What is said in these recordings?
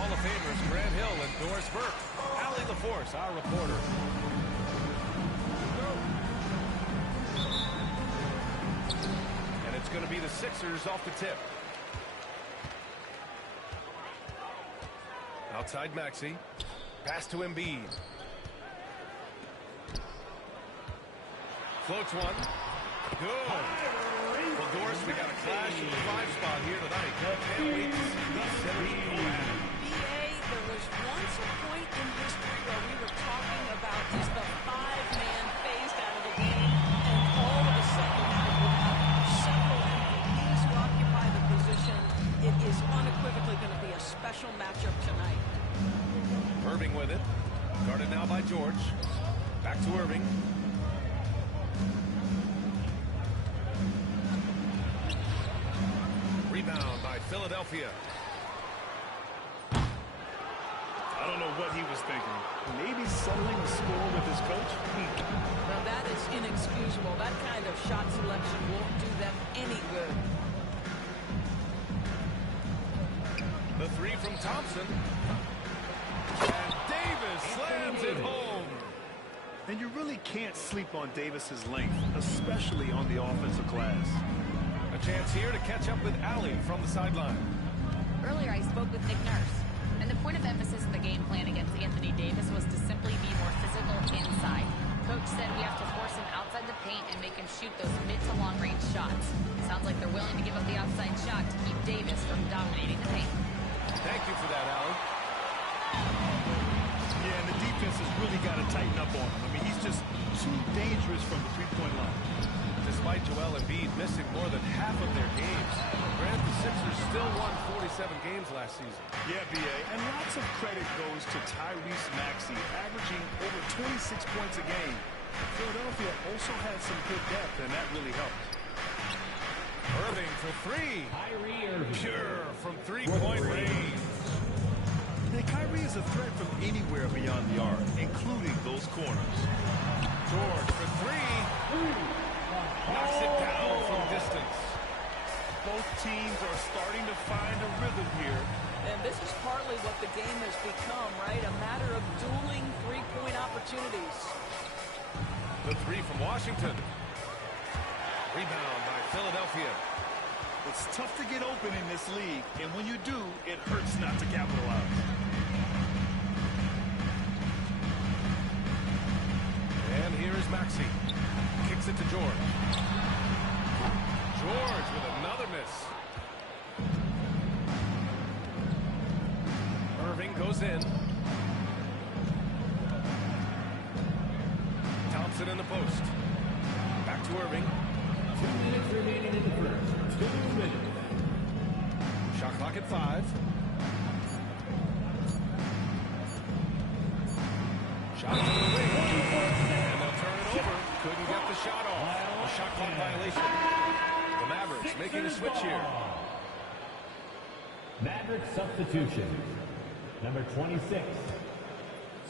Hall of Famers Grant Hill and Doris Burke. Allie LaForce, our reporter. And it's going to be the Sixers off the tip. Outside Maxey. Pass to Embiid. Floats one. Good. Well, Doris, we got a clash in the 5 spot here tonight. Can't wait to see these centers go at it. B.A., there was once a point in history where we were talking about is the 5-man phased out of the game, and all of a sudden now you have several MVPs who occupy the position. It is unequivocally going to be a special matchup tonight. Irving with it. Guarded now by George. Back to Irving. Rebound by Philadelphia. I don't know what he was thinking. Maybe settling the score with his coach? Now that is inexcusable. That kind of shot selection won't do them any good. The 3 from Thompson. And Davis slams it home. And you really can't sleep on Davis's length, especially on the offensive glass. A chance here to catch up with Allie from the sideline. Earlier, I spoke with Nick Nurse, and the point of emphasis in the game plan against Anthony Davis was to simply be more physical inside. Coach said we have to force him outside the paint and make him shoot those mid to long range shots. Sounds like they're willing to give up the outside shot to keep Davis from dominating the paint. Thank you for that, Allie. Yeah, and the defense has really got to tighten up on him. I mean, he's just too dangerous from the three-point line. Despite Joel Embiid missing more than half of their games, Grant, the Sixers still won 47 games last season. Yeah, B.A., and lots of credit goes to Tyrese Maxey, averaging over 26 points a game. Philadelphia also had some good depth, and that really helped. Irving for 3. Pure from three-point range. And Kyrie is a threat from anywhere beyond the arc, including those corners. George for 3. Knocks it down from distance. Both teams are starting to find a rhythm here. And this is partly what the game has become, right? A matter of dueling three-point opportunities. The 3 from Washington. Rebound by Philadelphia. It's tough to get open in this league, and when you do, it hurts not to capitalize. And here is Maxey. Kicks it to George. George with another miss. Irving goes in. Thompson in the post. Back to Irving. 2 minutes remaining in the first. 2 minutes. Shot clock at 5. Shot to the wing. And they'll turn it over. Couldn't get the shot off. A shot clock violation. The Mavericks making a switch here. Maverick substitution. Number 26,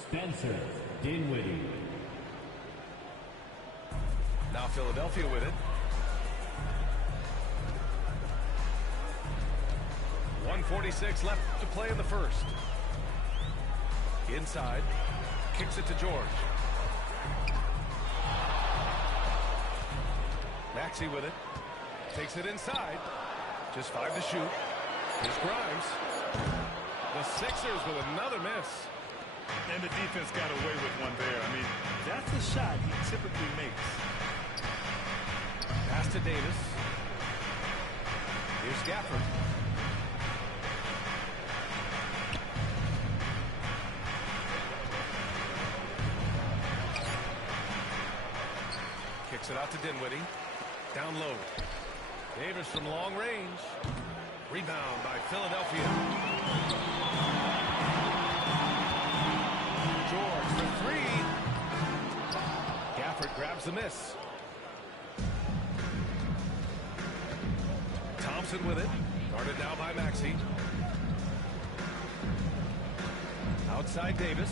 Spencer Dinwiddie. Now Philadelphia with it. 1:46 left to play in the first. Inside. Kicks it to George. Maxey with it. Takes it inside. Just 5 to shoot. Here's Grimes. The Sixers with another miss. And the defense got away with one there. I mean, that's the shot he typically makes. Pass to Davis. Here's Gafford. Kicks it out to Dinwiddie. Down low. Davis from long range. Rebound by Philadelphia. George for 3. Gafford grabs the miss. Thompson with it. Guarded now by Maxey. Outside Davis.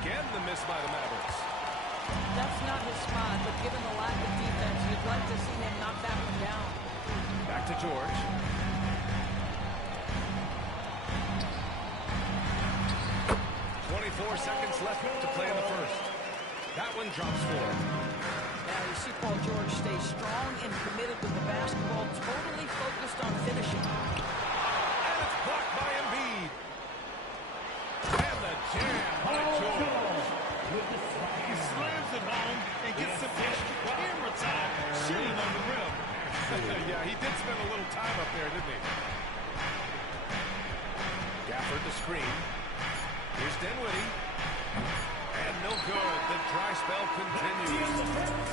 Again the miss by the Mavericks. That's not his spot, but given the lack of defense, you'd like to see him knock that one down. Back to George. 24 seconds left to play in the first. That one drops 4. Now you see Paul George stay strong and committed with the basketball, totally focused on finishing. And it's blocked by Embiid. And the jam by George. He slams it home and gets some extra camera time shooting on the rim. Yeah, he did spend a little time up there, didn't he? Gafford the screen. Here's Dinwiddie. And no good. The dry spell continues.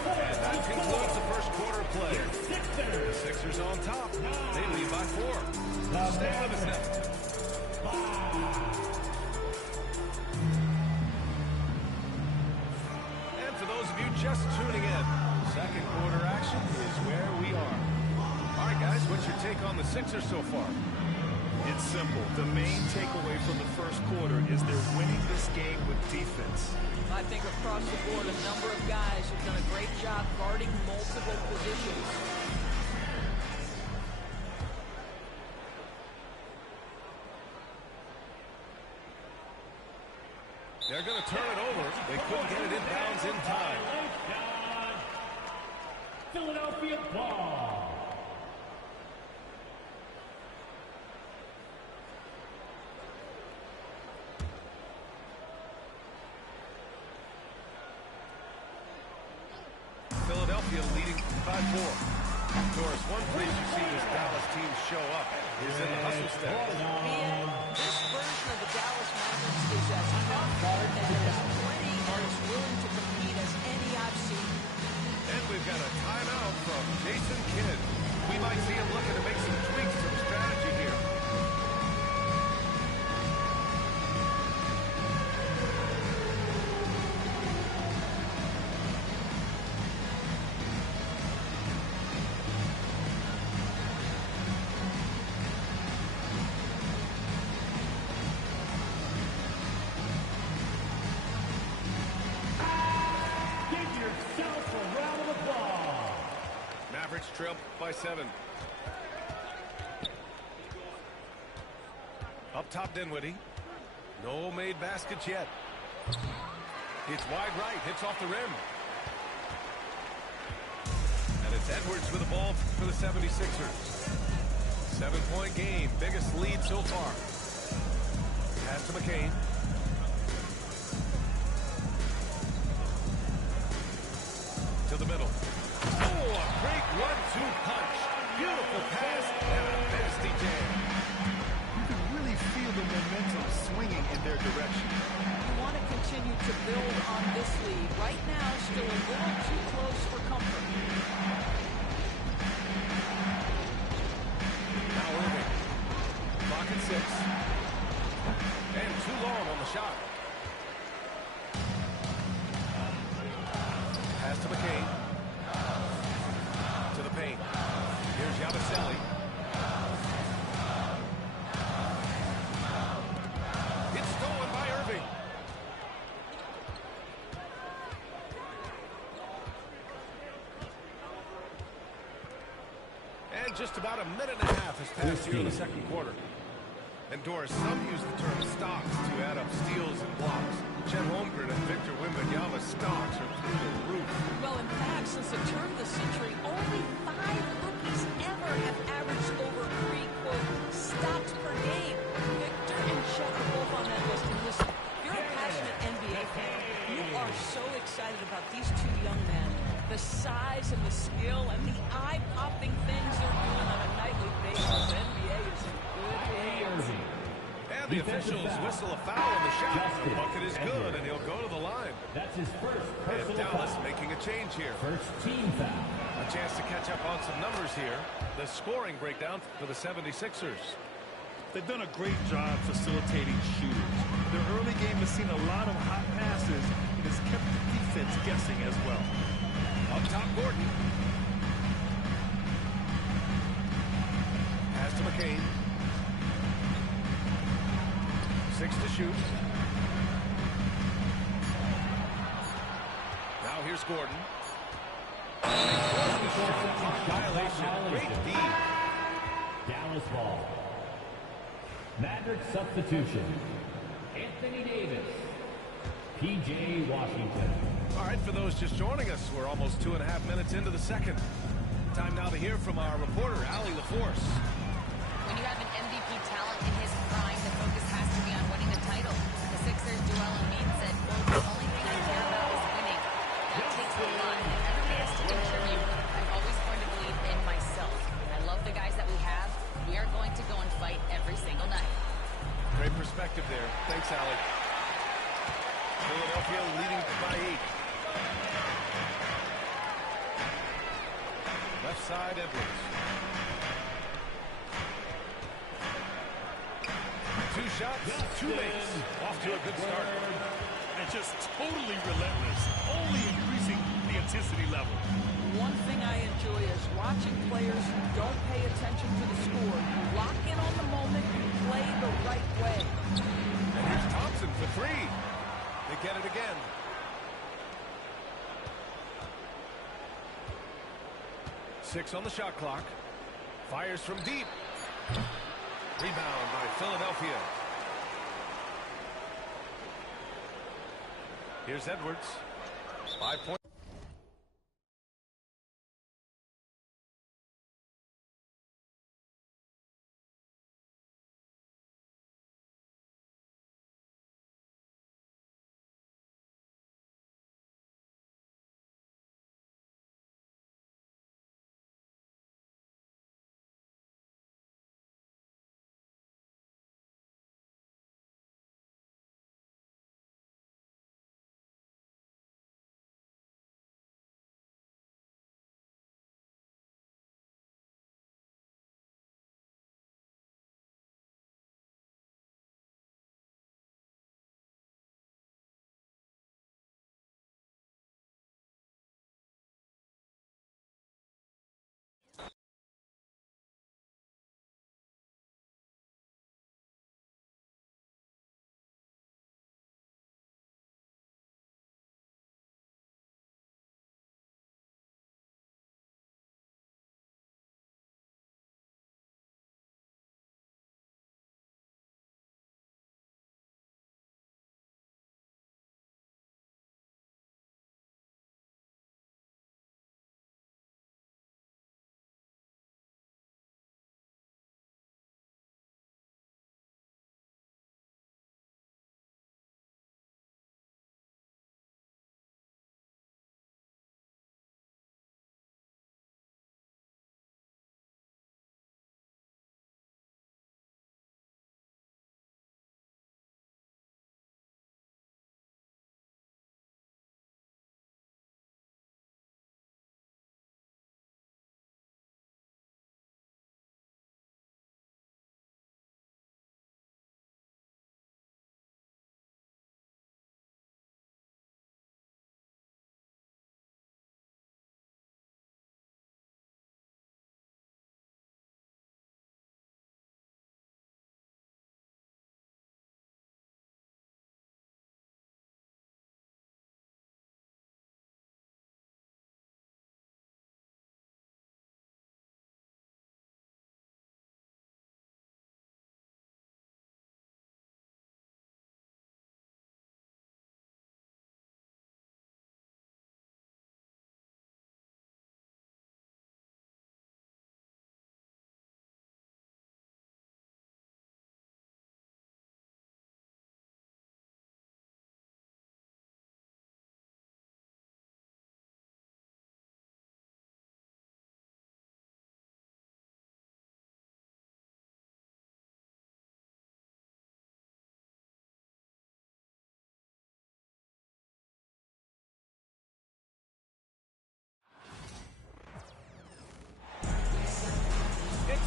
And that concludes the first quarter play. The Sixers on top. They lead by 4. Stay with us now. And for those of you just tuning in, second quarter action is where we are. All right, guys, what's your take on the Sixers so far? It's simple. The main takeaway from the first quarter is they're winning this game with defense. I think across the board, a number of guys have done a great job guarding multiple positions. They're going to turn it over. They couldn't get it inbounds in time. Philadelphia ball. Philadelphia leading by 4. Doris, one place you see this Dallas team show up is in the hustle step. And this version of the Dallas Mavericks is as tough and as gritty and as willing to compete as any I've seen. And we've got a timeout from Jason Kidd. We might see him looking to make some tweaks to the strategy here. Trail by 7. Up top, Dinwiddie. No made baskets yet. It's wide right, hits off the rim. And it's Edwards with the ball for the 76ers. 7-point game, biggest lead so far. Pass to McCain. To the middle. Oh, a great 1-2 punch. Beautiful pass and a nasty jam. You can really feel the momentum swinging in their direction. You want to continue to build on this lead. Right now, still a little too close for comfort. Now Irving. Clock at 6. And too long on the shot. Pass to McCain. To the paint. Here's Yabusele. It's stolen by Irving. And just about a minute and a half has passed here in the second quarter. And Doris, some use the term stocks to add up steals and blocks. Chet Holmgren and Victor Wembanyama's stocks are through the roof. Well, in fact, since the turn of the century, only 5 rookies ever have averaged over 3, quote, stocks per game. Victor and Chet are both on that list. And listen, if you're a passionate NBA fan, you are so excited about these 2 young men. The size and the skill and the eye-popping things they're doing on a nightly basis. The NBA is in good hands. And the officials whistle a foul on the shot. The bucket is good, and he'll go to the line. That's his first And personal Dallas foul. making a change here. First team foul. A chance to catch up on some numbers here. The scoring breakdown for the 76ers. They've done a great job facilitating shooters. Their early game has seen a lot of hot passes and has kept the defense guessing as well. Up top, Gordon. Pass to McCain. 6 to shoot. Now here's Gordon. Violation. Great D. Dallas ball. Maverick substitution. Anthony Davis. P.J. Washington. All right, for those just joining us, we're almost 2.5 minutes into the second. Time now to hear from our reporter, Allie LaForce. When you have an MVP talent in his prime, the focus has to be on winning the title. The Sixers' Joel Embiid said, quote, the only thing I care about is winning. That takes a lot. Everybody has to contribute. I'm always going to believe in myself. I love the guys that we have. We are going to go and fight every single night. Great perspective there. Thanks, Allie. Philadelphia leading by 8. Left side, Edwards. 2 shots, 2 makes. Off to a good start. And just totally relentless, only increasing the intensity level. One thing I enjoy is watching players who don't pay attention to the score. You lock in on the moment, you play the right way. And here's Thompson for 3. They get it again. Six on the shot clock. Fires from deep. Rebound by Philadelphia. Here's Edwards. 5 points.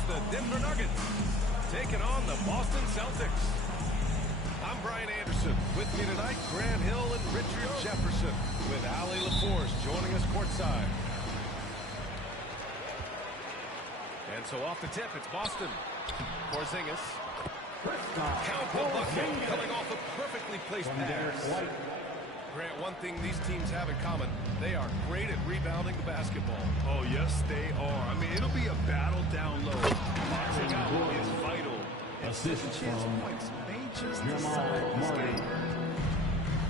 The Denver Nuggets taking on the Boston Celtics. I'm Brian Anderson. With me tonight, Grant Hill and Richard Jefferson, with Allie LaForce joining us courtside. And so off the tip, it's Boston. Porzingis. Count the bucket, coming off a perfectly placed pass. Grant, one thing these teams have in common, they are great at rebounding the basketball. Oh, yes, they are. I mean, it'll be a battle down low. Boxing out is vital. Assist Chance from points may just Jamal decide this Murray. game.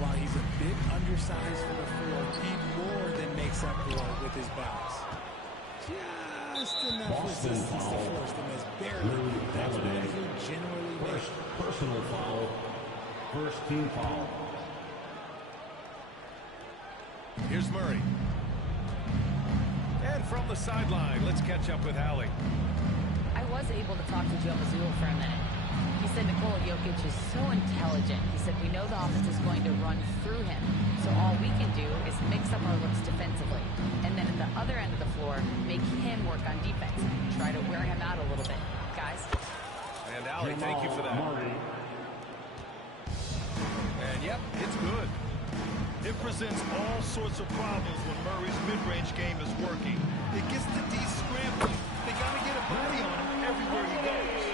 While he's a bit undersized for the floor, he more than makes up for it with his bounce. Just enough resistance to force them as barely. That's what he'll generally make. Personal foul. First team foul. Here's Murray. And from the sideline, let's catch up with Hallie. I was able to talk to Joe Mazzulla for a minute. He said Nikola Jokic is so intelligent. He said we know the offense is going to run through him. So all we can do is mix up our looks defensively. And then at the other end of the floor, make him work on defense. Try to wear him out a little bit. Guys? And Allie, thank you for that. And yep, it's good. It presents all sorts of problems when Murray's mid-range game is working. It gets the D scrambling. They got to get a body on him everywhere he goes.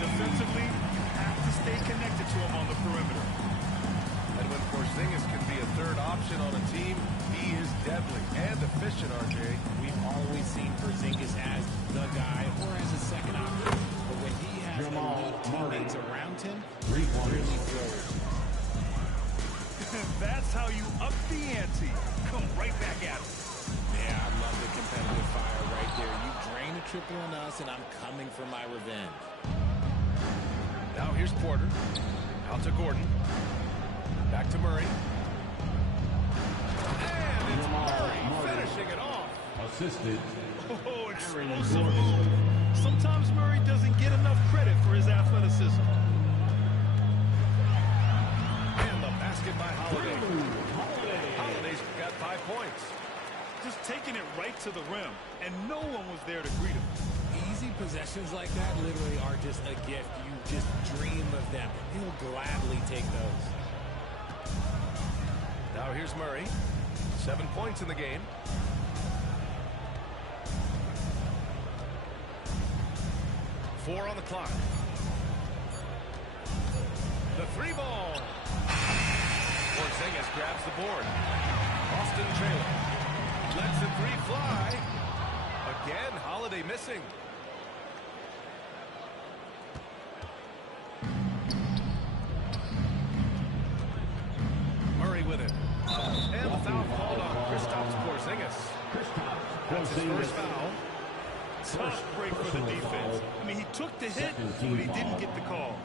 Defensively, you have to stay connected to him on the perimeter. And when Porzingis can be a third option on a team, he is deadly and efficient, RJ. We've always seen Porzingis as the guy or as a second option. But when he has elite teammates around him, he really throws. That's how you up the ante. Come right back at him. Yeah, I love the competitive fire right there. You drain a triple on us, and I'm coming for my revenge. Now here's Porter. Out to Gordon. Back to Murray. And it's Murray finishing it off. Assisted. Oh, explosive move. Sometimes Murray doesn't get enough credit for his athleticism. And the basket by Holiday. Holiday's got 5 points. Just taking it right to the rim, and no one was there to greet him. Easy possessions like that literally are just a gift. You just dream of them. He'll gladly take those. Now here's Murray. 7 points in the game. Four on the clock. The three ball. Porzingis grabs the board. Austin trailing. Lets the three fly. Again, Holiday missing. Murray with it. And the foul called on Kristaps Porzingis. That's his first foul. Tough break for the defense. I mean, he took the hit, but he didn't get the call.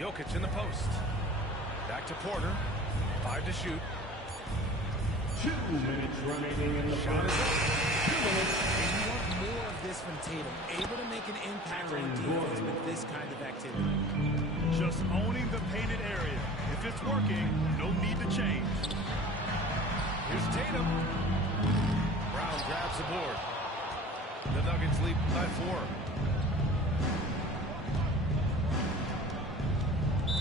Jokic in the post. Back to Porter. 5 to shoot. 2 minutes remaining in the Shot is up. 2 minutes. And you want more of this from Tatum. Able to make an impact on defense with this kind of activity. Just owning the painted area. If it's working, no need to change. Here's Tatum. Brown grabs the board. The Nuggets lead by 4.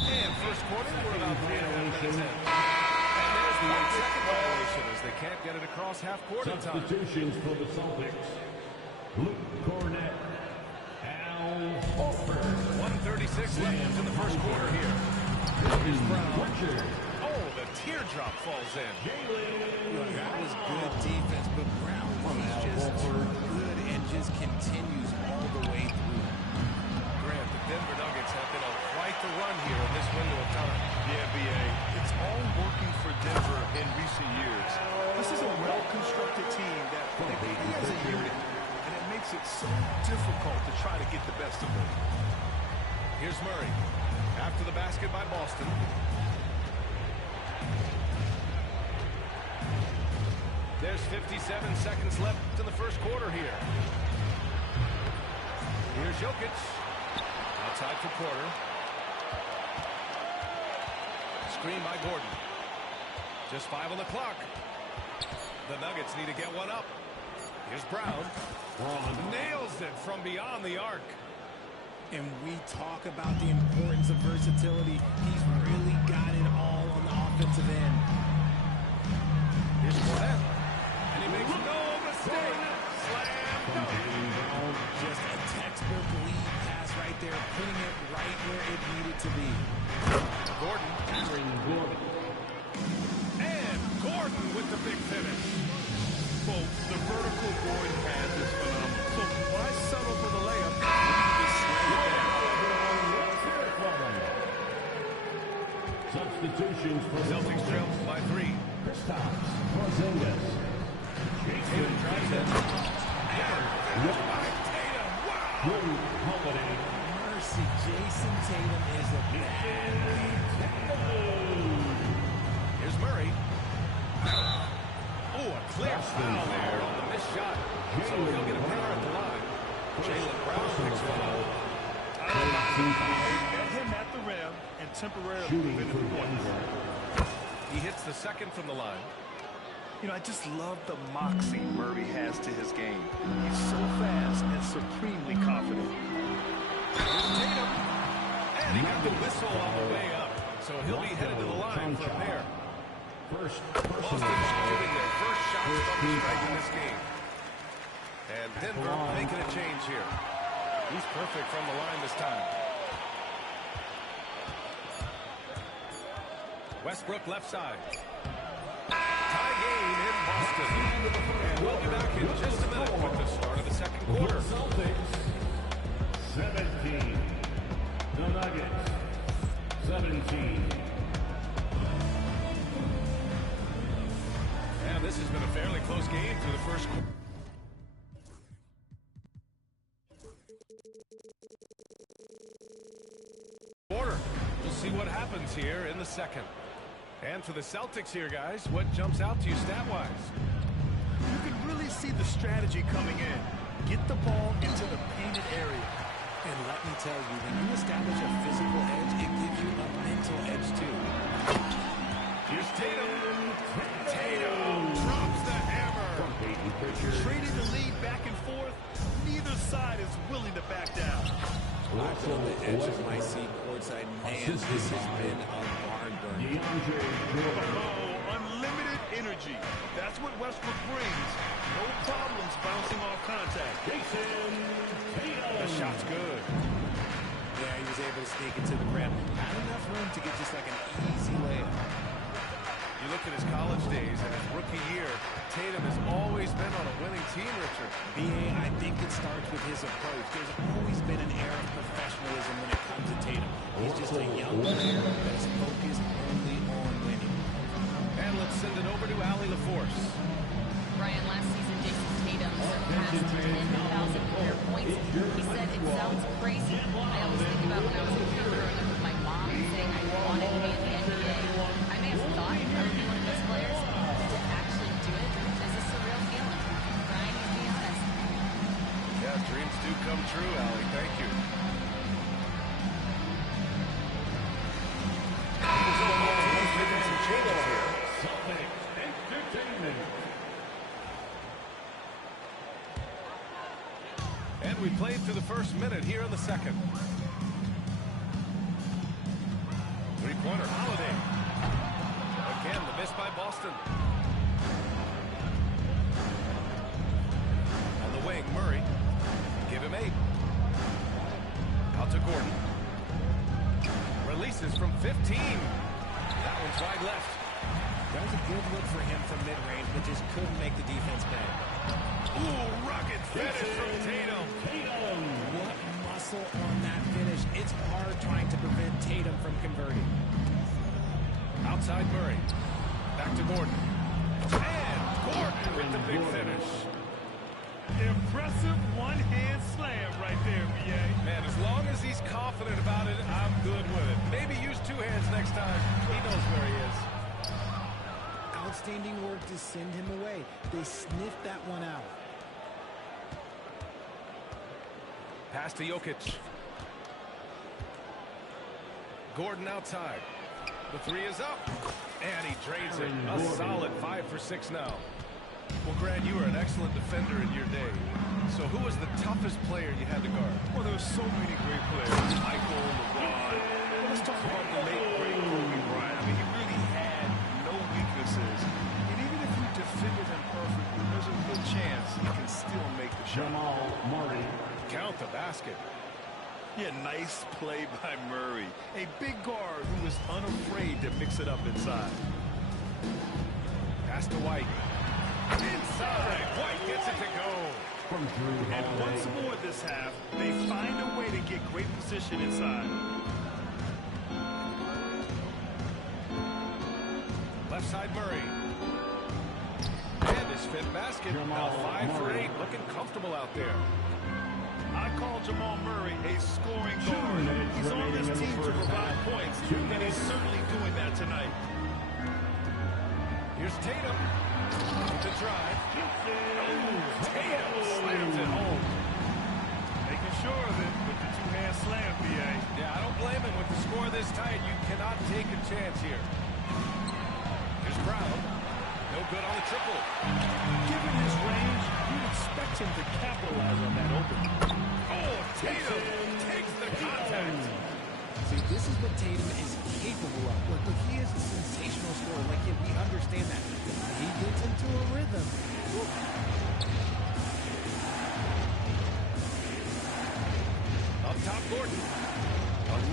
And first quarter, we're about 3.5 minutes in. And there's the second violation as they can't get it across half court in time. Substitutions for the Celtics. Luke Cornett. Al Horford. 1:36 left in the first quarter here. Here's Brown. Oh, the teardrop falls in. That was good defense, but Brown was just good and just continues all the way through. Grant, the Denver Nuggets have been on quite the run run here in this window of time. Yeah, B.A. It's all working for Denver in recent years. This is a well-constructed team that they play as a unit, and it makes it so difficult to try to get the best of them. Here's Murray. After the basket by Boston. There's 57 seconds left in the first quarter here. Here's Jokic. Outside for Porter. Screen by Gordon. Just 5 on the clock. The Nuggets need to get one up. Here's Brown. Nails it from beyond the arc. And we talk about the importance of versatility. He's really got it all on the offensive end. Here's Cornette. And he makes no mistake. Slam dunk. Just a textbook lead pass right there, putting it right where it needed to be. Gordon. And Gordon with the big finish. Well, the vertical Gordon has is phenomenal. So why settle for the layup? Substitutions for Celtics trail by 3. Kristaps Porzingis. Tatum drives it. Drew Holiday. Mercy, Jason Tatum is a bad man. Here's Murray. Oh, a clear foul there on the missed shot. So he'll get a pair at the line. Jaylen Brown picks one up. Met him at the rim and temporarily prevented the points. He hits the second from the line. You know, I just love the moxie Murray has to his game. He's so fast and supremely confident. Here's Tatum. And he got the whistle on the way up. So he'll be headed to the line for a pair. Boston shooting their first shots from the strike in this game. And Denver making a change here. He's perfect from the line this time. Westbrook left side. Tie game in Boston. And we'll be back in just a minute with the start of the second quarter. Celtics 17. The Nuggets 17. And this has been a fairly close game through the first quarter. We'll see what happens here in the second. And for the Celtics here, guys, what jumps out to you stat-wise? You can really see the strategy coming in. Get the ball into the painted area. And let me tell you, when you establish a physical edge, it gives you a mental edge too. Here's Tatum. Tatum drops the hammer. Trading the lead back and forth, neither side is willing to back down. I've been on the edge of my seat courtside. Man, this has been a barn burner. Oh, unlimited energy. That's what Westbrook brings. No problems bouncing off contact. The shot's good. Yeah, he was able to sneak it to the rim. Not enough room to get just like an easy layup. You look at his college days and his rookie year, Tatum has always been on a winning team, Richard. B.A., I think it starts with his approach. There's always been an air of professionalism when it comes to Tatum. He's just a young player that is focused only on winning. And let's send it over to Allie LaForce. Ryan, last season, Jason Tatum surpassed 10,000 career points. He said, it sounds crazy. I always think about when I was a kid growing up with my mom saying I wanted to be in the NBA. I may have thought I would be one of those players, but to actually do it is a surreal feeling. Ryan, to be honest. Yeah, dreams do come true, Allie. Thank you. Making some changes here. Celtics Entertainment. And we played through the first minute here in the second. Three-pointer, Holiday. Again, the miss by Boston. On the wing, Murray. Give him 8. Out to Gordon. Releases from 15. That one's wide left. That was a good look for him from mid-range, but just couldn't make the defense pay. Ooh, rocket finish from Tatum. What must whistle on that finish. It's hard trying to prevent Tatum from converting. Outside Murray. Back to Gordon. And Gordon with the big finish. Impressive one-hand slam right there, B.A. Man, as long as he's confident about it, I'm good with it. Maybe use two hands next time. He knows where he is. Outstanding work to send him away. They sniffed that one out. Pass to Jokic. Gordon outside. The three is up. And he drains it. A solid 5 for 6 now. Well, Grant, you were an excellent defender in your day. So who was the toughest player you had to guard? Well, there were so many great players. Michael, LeBron. Well, let's talk about the late, great Kobe Bryant. I mean, he really had no weaknesses. And even if you defended him perfectly, there's a good chance he can still make the shot. Count the basket. Yeah, nice play by Murray. A big guard who is unafraid to mix it up inside. Pass to White. Inside. White gets it to go. And once more this half, they find a way to get great position inside. Left side Murray. And his fifth basket. Now 5 for 8. Looking comfortable out there. I call Jamal Murray a scoring guard. He's on this team to provide points, and he's certainly doing that tonight. Here's Tatum. To drive. Oh, Tatum slams it home. Making sure of it with the two-hand slam, B.A. Yeah, I don't blame him. With the score this tight, you cannot take a chance here. Here's Brown. No good on the triple. Given his range, you'd expect him to capitalize on that opening. Oh, Tatum takes the contact. See, this is what Tatum is capable of. Look, he is a sensational scorer. Like, yeah, we understand that. He gets into a rhythm. Up top, Gordon.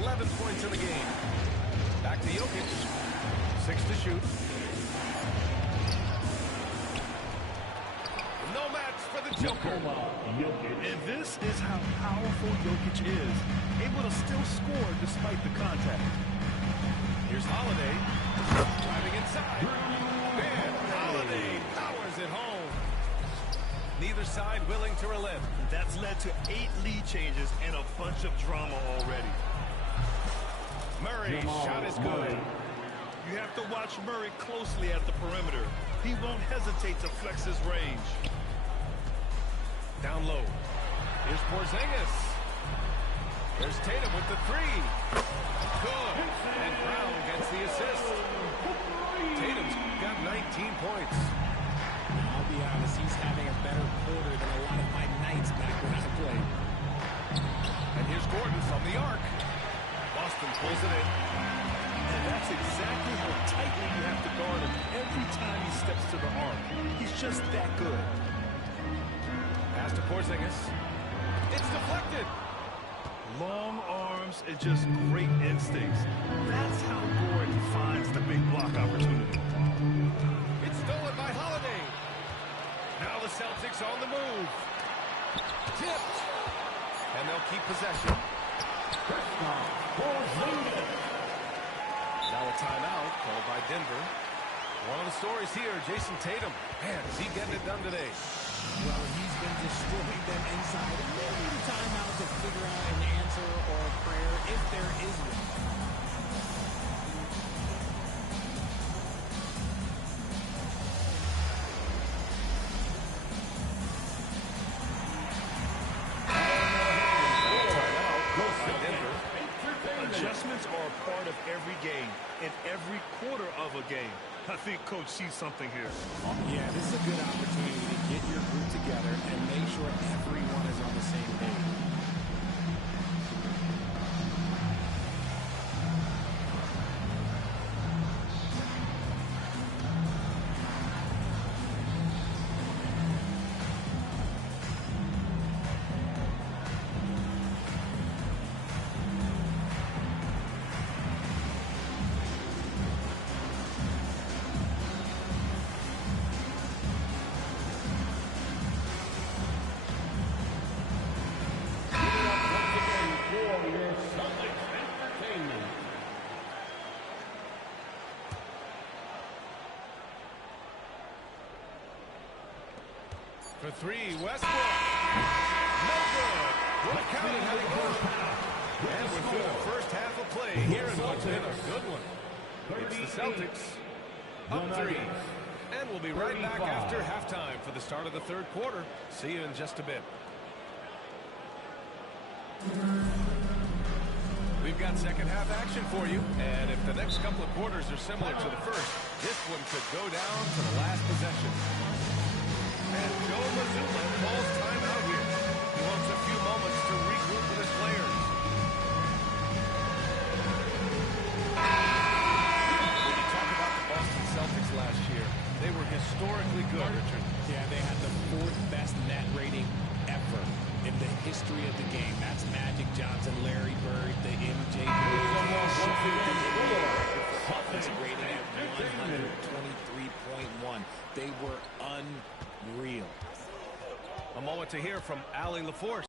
11 points in the game. Back to Jokic. 6 to shoot. No match for the Joker. And this is how powerful Jokic is. Able to still score despite the contact. Here's Holiday. Driving inside. And Holiday powers it home. Neither side willing to relent. That's led to 8 lead changes and a bunch of drama already. Murray's shot is good. You have to watch Murray closely at the perimeter. He won't hesitate to flex his range. Down low. Here's Porzingis. There's Tatum with the three. Good. And Brown gets the assist. Tatum's got 19 points. I'll be honest, he's having a better quarter than a lot of my nights back when I played. And here's Gordon from the arc. Boston pulls it in. And that's exactly how tightly you have to guard him every time he steps to the arc. He's just that good. Pass to Porzingis. It's deflected. Long arms and just great instincts. That's how Gordon finds the big block opportunity. It's stolen by Holiday. Now the Celtics on the move. Tipped. And they'll keep possession. Now a timeout called by Denver. One of the stories here, Jason Tatum. Man, is he getting it done today? Well, he's been destroying them inside. And they need a timeout to figure out an answer or a prayer if there is one. Adjustments are a part of every game, and every quarter of a game. I think Coach sees something here. Yeah, this is a good opportunity to get your group together and make sure everyone is on the same page. for three, Westbrook. No good. What a count it had to go. And we're through the first half of play here in what's been a good one. It's the Celtics up 3. And we'll be right back after halftime for the start of the third quarter. See you in just a bit. We've got second half action for you. And if the next couple of quarters are similar to the first, this one could go down to the last possession. And Joe Mazzulla calls timeout here. He wants a few moments to regroup with his players. When you talk about the Boston Celtics last year, they were historically good, Richard. Yeah, they had the 4th best net rating ever in the history of the game. That's Magic Johnson, Larry Bird, the MJ. Offensive rating at 123.1. They were unreal. A moment to hear from Allie LaForce.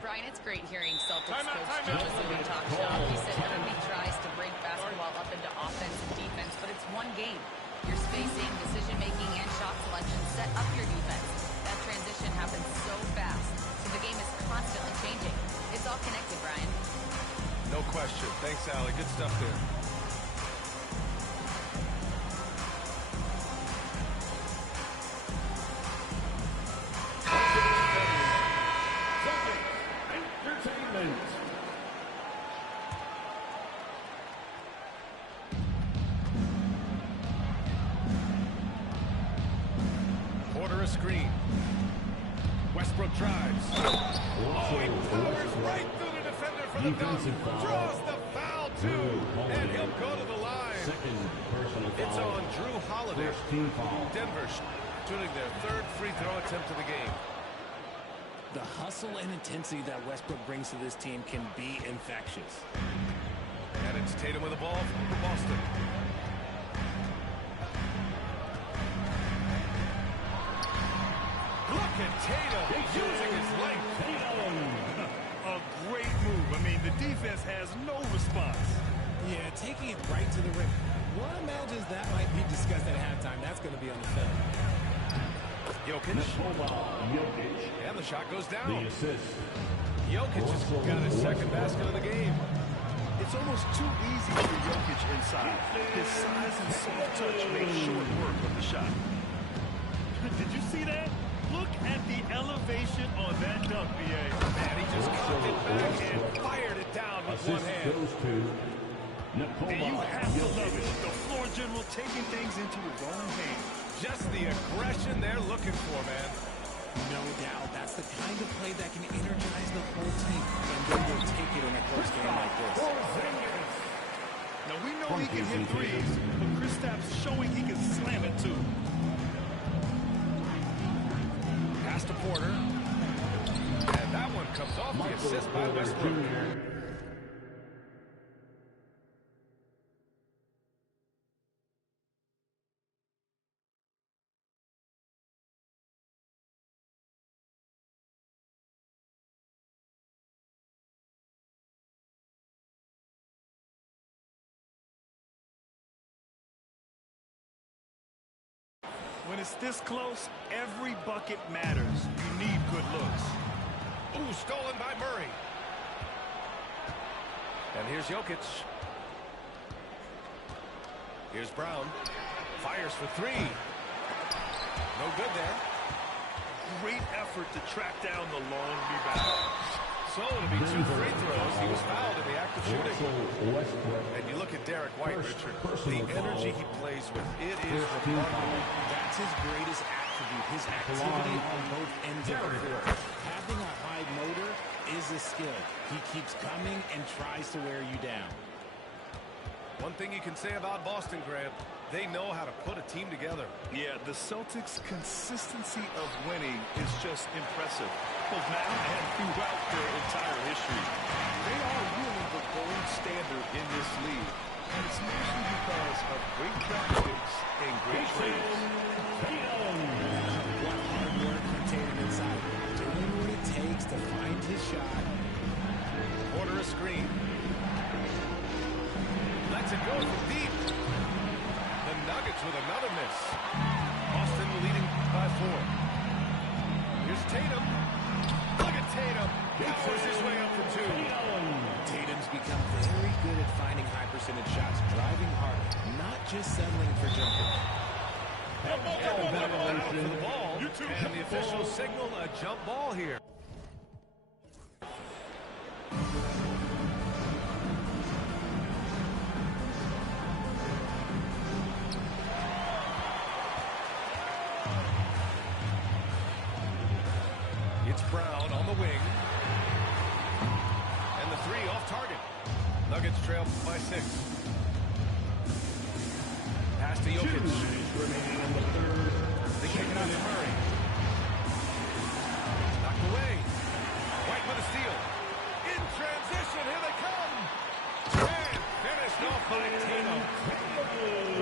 Brian, it's great hearing Celtics coach Joe Mazzulla talk shop. He said everybody tries to break basketball up into offense and defense, but it's one game. Your spacing, decision-making, and shot selection set up your defense. That transition happens so fast, so the game is constantly changing. It's all connected, Brian. No question. Thanks, Allie. Good stuff there. Porter a screen. Westbrook drives. Oh, he powers right through the defender for the dunk. Draws the foul, too. And he'll go to the line. It's on Drew Holiday. Denver shooting their 3rd free throw attempt of the game. The hustle and intensity that Westbrook brings to this team can be infectious. And it's Tatum with the ball for Boston. Look at Tatum using his length. A great move. I mean, the defense has no response. Yeah, taking it right to the rim. One imagines that might be discussed at halftime. That's going to be on the film. Jokic. And the shot goes down. Jokic has got his 2nd basket of the game. It's almost too easy for Jokic inside. His size and soft touch make short work of the shot. Did you see that? Look at the elevation on that dunk, B.A. And he just cocked it back and fired it down with one hand. And you have to love it. The floor general taking things into his own hands. Just the aggression they're looking for, man. No doubt. That's the kind of play that can energize the whole team. And then they'll take it in a close game like this. Now, we know he can hit threes, but Kristaps showing he can slam it, too. Pass to Porter. And that one comes off the assist by Westbrook. When it's this close, every bucket matters. You need good looks. Ooh, stolen by Murray. And here's Jokic. Here's Brown. Fires for 3. No good there. Great effort to track down the long rebound. So it'll be 2 free throws. He was fouled in the act of shooting. And you look at Derek White, Richard, the energy he plays with, it is remarkable. That's his greatest attribute, his activity on both ends of the court. Having a high motor is a skill. He keeps coming and tries to wear you down. One thing you can say about Boston, Grant, they know how to put a team together. Yeah, the Celtics' consistency of winning is just impressive, both now and throughout their entire history. They are really the gold standard in this league, and it's mostly because of great draft picks and great trades. What hard work from Tatum inside, doing what it takes to find his shot going from deep. The Nuggets with another miss. Boston leading by 4. Here's Tatum. Look at Tatum. Powers his way up for 2. Tatum's become very good at finding high percentage shots, driving hard, not just settling for jumpers. And out for the ball. And the officials signal a jump ball here. It's Brown on the wing. And the 3 off target. Nuggets trail by 6. Pass to Jokic. They kick it out to Murray. Knocked away. White with a steal. In transition, here they come. And finished off by Tatum.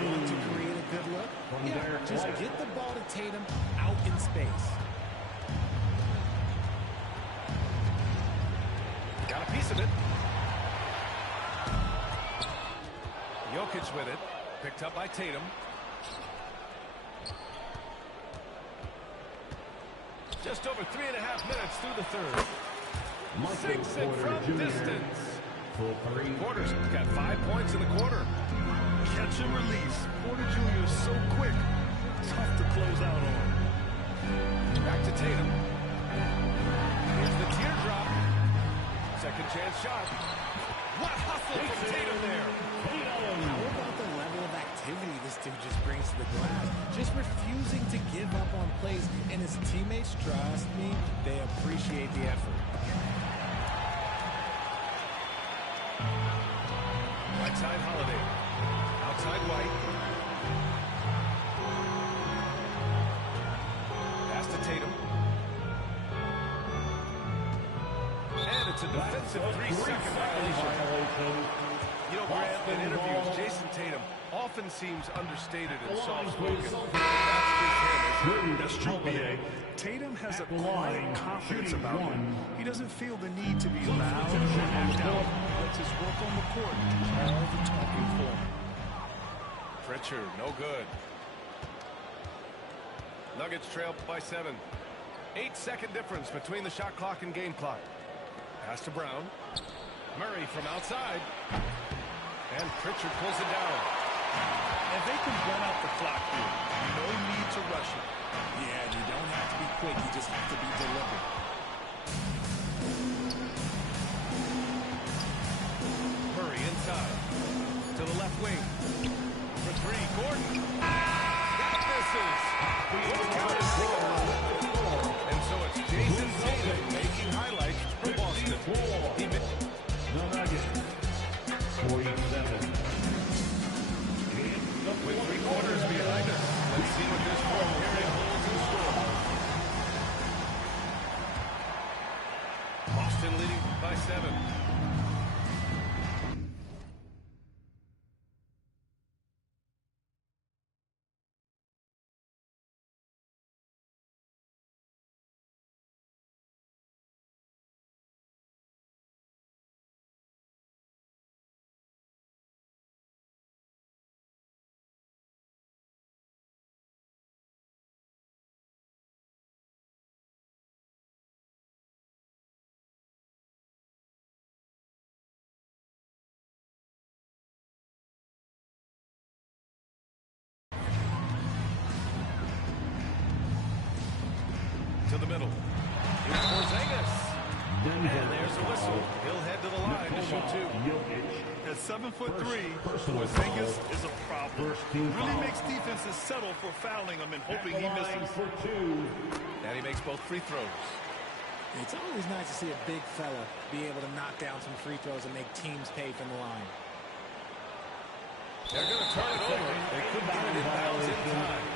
Want to create a good look? Yeah, just get the ball to Tatum out in space. Got a piece of it. Jokic with it. Picked up by Tatum. Just over 3.5 minutes through the third. Sinks it from distance. Porter's got 5 points in the quarter. Catch and release. Porter Jr. is so quick. Tough to close out on. Back to Tatum. Here's the teardrop. Second chance shot. What hustle from Tatum there. How about the level of activity this dude just brings to the glass? Just refusing to give up on plays, and his teammates, trust me, they appreciate the effort. Right side Holiday. Outside White. Pass to Tatum. And it's a defensive 3-second violation. You know, Grant, in interviews, Jason Tatum often seems understated and soft-spoken. That's true, B.A. Tatum has a quiet confidence about him. He doesn't feel the need to be loud or act out. He lets his work on the court do all the talking for him. Pritchard, no good. Nuggets trail by 7. 8-second difference between the shot clock and game clock. Pass to Brown. Murray from outside. And Pritchard pulls it down. And they can run out the clock here. No need to rush it. Yeah, you don't have to be quick. You just have to be deliberate. Murray inside. To the left wing. For 3, Gordon. That misses. And so it's Jason Tatum making highlights for Boston. The Nuggets, 47. With 3 quarters behind us, let's see what this fourth period holds in store. Boston leading by 7. To the middle. Here's Porzingis. And there's a whistle. He'll head to the line to shoot 2. At 7'3", Porzingis is a problem. Really makes defenses settle for fouling him and hoping he misses. And he makes both free throws. It's always nice to see a big fella be able to knock down some free throws and make teams pay from the line. They're going to turn it over. They couldn't get it inbounds in time.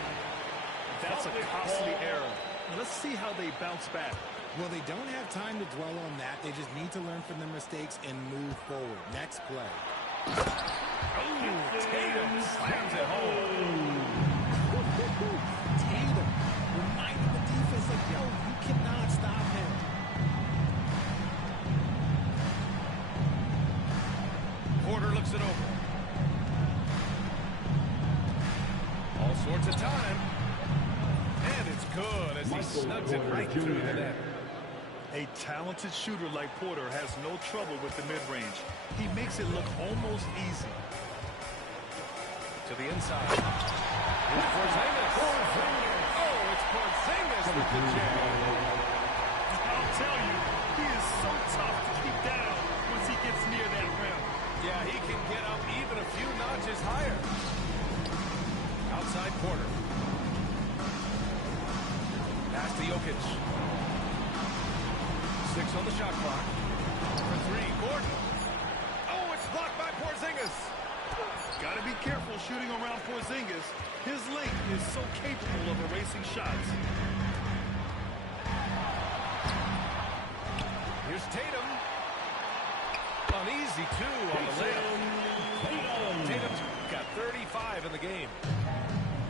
That's a costly error. Now let's see how they bounce back. Well, they don't have time to dwell on that. They just need to learn from their mistakes and move forward. Next play. Tatum slams it home. Tatum reminding the defense, like, yo, you cannot stop him. Porter looks it over. he snugs it right through the net. A talented shooter like Porter has no trouble with the mid-range. He makes it look almost easy. To the inside. Here's Porzingis. Oh, it's Porzingis with the jam. I'll tell you, he is so tough to keep down once he gets near that rim. Yeah, he can get up even a few notches higher. Outside Porter. Pass to Jokic. 6 on the shot clock. For 3, Gordon. Oh, it's blocked by Porzingis. Got to be careful shooting around Porzingis. His length is so capable of erasing shots. Here's Tatum. An easy 2 on the layup. Tatum's got 35 in the game.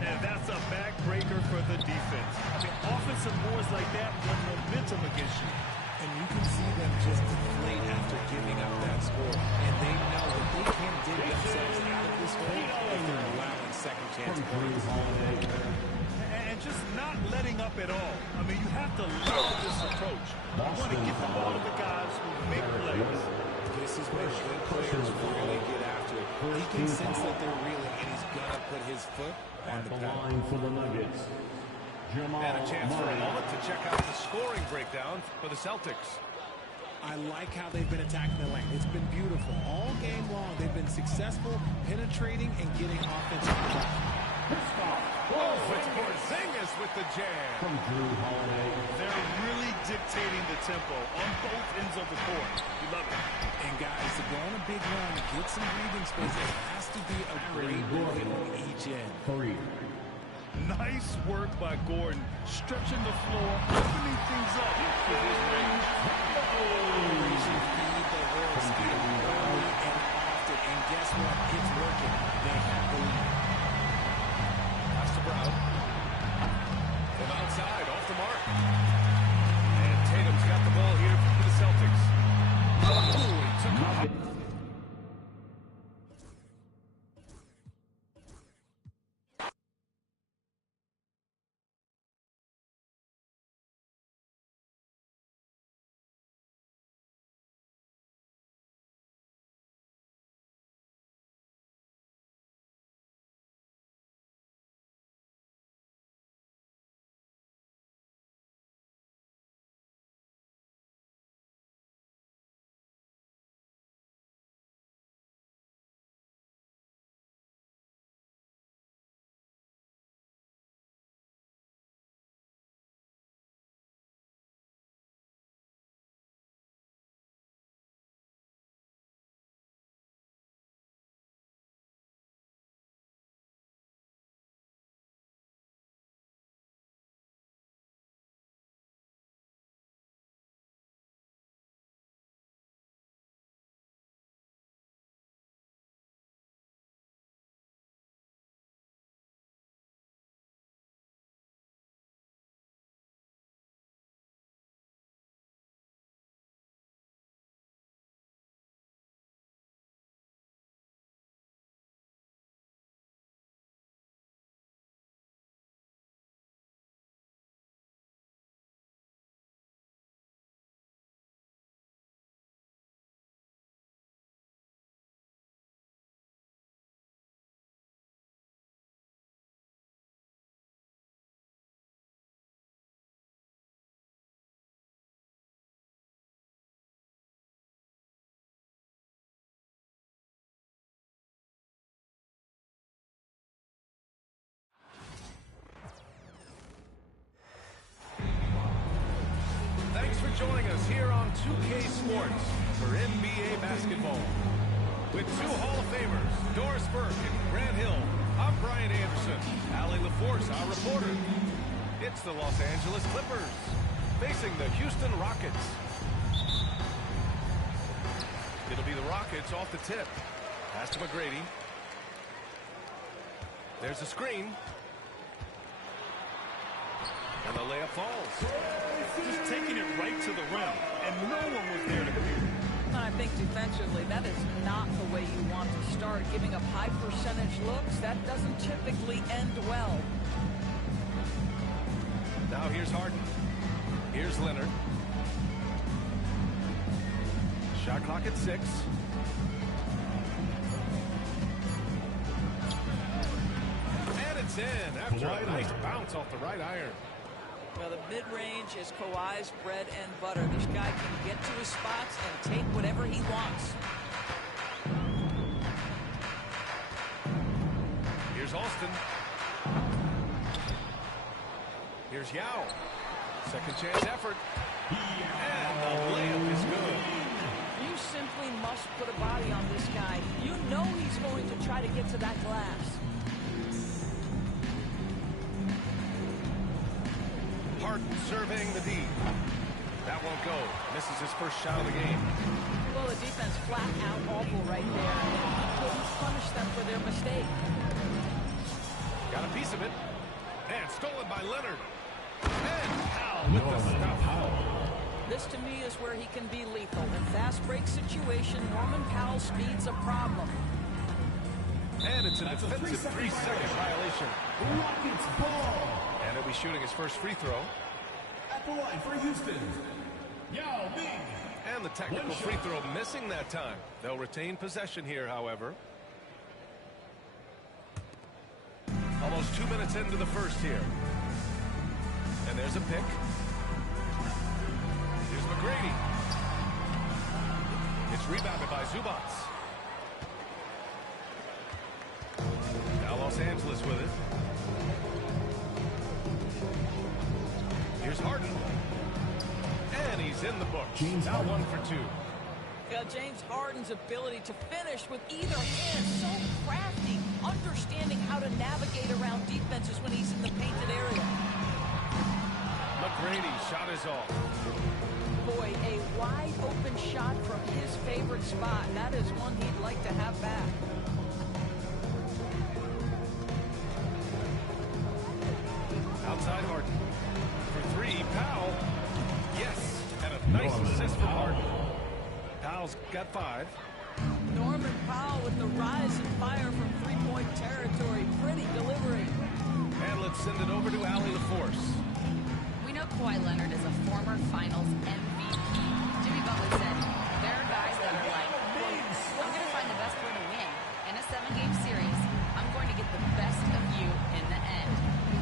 And that's a backbreaker for the defense. I mean, offensive boards like that run momentum against you. And you can see them just deflate after giving up that score. And they know that they can't dig themselves out of this hole if they're allowing second chance points. And just not letting up at all. I mean, you have to love this approach. You want to get the ball to the guys who make plays. This is where good players really get after it. He can sense that they're reeling, and he's going to put his foot on the line for the Nuggets. And a chance for a moment to check out the scoring breakdown for the Celtics. I like how they've been attacking the lane. It's been beautiful. All game long, they've been successful penetrating and getting offensive rebounds. Oh, it's Porzingis with the jam. They're really dictating the tempo on both ends of the court. You love it. And guys, to go on a big run, get some breathing space, it has to be a great movement on each end. Nice work by Gordon, stretching the floor, opening things up with his range. Feed the world speed early and often, and guess what? It's working. They have the lead. Pass to Brown. From outside, off the mark. And Tatum's got the ball here for the Celtics. Oh, he took it. Thanks for joining us here on 2K Sports for NBA basketball. With 2 Hall of Famers, Doris Burke and Grant Hill, I'm Brian Anderson. Allie LaForce, our reporter. It's the Los Angeles Clippers facing the Houston Rockets. It'll be the Rockets off the tip. Pass to McGrady. There's a screen. And the layup falls. Just taking it right to the rim, and no one was there to clear. I think defensively, that is not the way you want to start. Giving up high percentage looks, that doesn't typically end well. Now here's Harden. Here's Leonard. Shot clock at 6. And it's in after a nice bounce off the right iron. Well, the mid-range is Kawhi's bread and butter. This guy can get to his spots and take whatever he wants. Here's Alston. Here's Yao. Second chance effort. And the layup is good. You simply must put a body on this guy. You know he's going to try to get to that glass. Harden surveying the D. That won't go. Misses his first shot of the game. Well, the defense flat out awful right there. He couldn't punish them for their mistake. Got a piece of it. And stolen by Leonard. And Powell with the stuff. This, to me, is where he can be lethal. In fast break situation, Norman Powell speed's a problem. And it's a defensive 3-second violation. Rockets ball. And he'll be shooting his first free throw. At the line for Houston, Yao Ming. And the technical free throw missing that time. They'll retain possession here, however. Almost 2 minutes into the first here. And there's a pick. Here's McGrady. It's rebounded by Zubats. Now Los Angeles with it. Here's Harden. And he's in the books. Now 1 for 2. Yeah, James Harden's ability to finish with either hand, so crafty, understanding how to navigate around defenses when he's in the painted area. McGrady shot is off. Boy, a wide open shot from his favorite spot. That is one he'd like to have back. Outside Harden. For 3, Powell. Yes, and a nice assist from Harden. Powell's got 5. Norman Powell with the rise and fire from three-point territory. Pretty delivery. And let's send it over to Allie LaForce. We know Kawhi Leonard is a former Finals MVP. Jimmy Butler said, there are guys that are like, I'm going to find the best way to win. In a 7-game series, I'm going to get the best of you in the end.